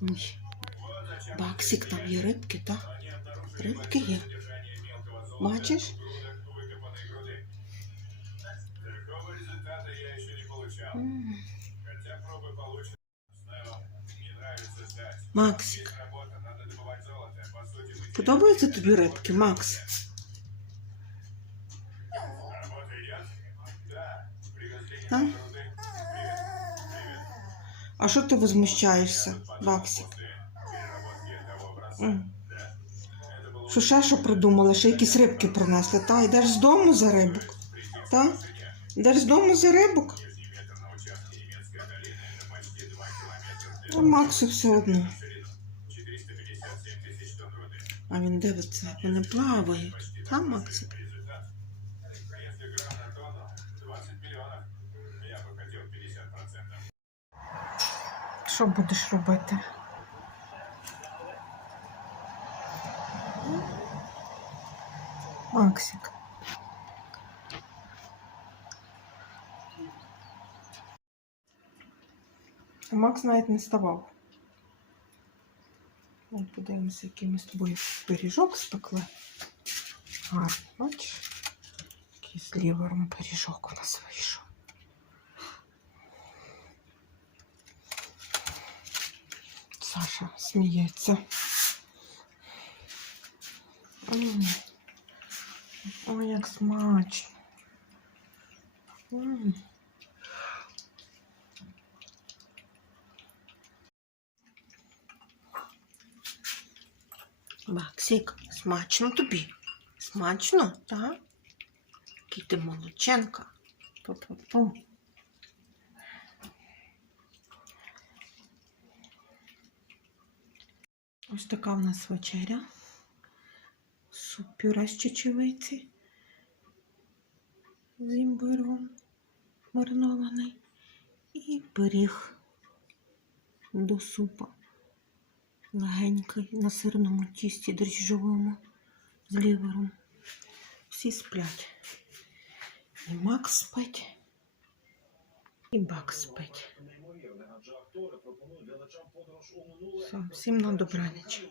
Ой, Вот зачем Баксик, там є рибки, так? они обнаружили Рибки є. содержание мелкого золота Бачиш? в грудах выкопанной груды. Такого результата я еще не получал. М. Хотя пробы получены. Знаю, мне нравится ждать. Максик, Есть работа, надо добывать золото. По сути, мы подобаються тобі рибки, Макс? Работа идет? Да. Привезли А? немного руды. Привет. Привет. А що ти возмущаєшся, Баксик? После переработки того образца. М. Да. Это было Що ще що придумали? Ще якісь рибки принесли, та? Йдеш з дому за рибок? Та? Йдеш з дому за рибок? Нижний метр на участке немецкой долины. Это почти 2 километра в Ну, длину. Максу все одно. в ширину. 457 тысяч тонн руды. А він дивиться, як вони плавають. Та, Максик? Що будеш робити? Максик. Макс навіть не ставав. От подивимося, який ми з тобою пиріжок спекли. Гарно, бачиш? Який з лівером пиріжок у нас вийшов. Саша сміється. Ой, як смачно. Максик, смачно тобі? Смачно, так? Який ти молодченка. Пу-пу-пу. Ось така в нас вечеря. Суп пюре з чечевиці з імбиром маринований. І пиріг до супа. Легенький на сирному тісті дріжджовому з лівером. Всі сплять. І Макс спить, і Бак спить. Все, всім на добраніч.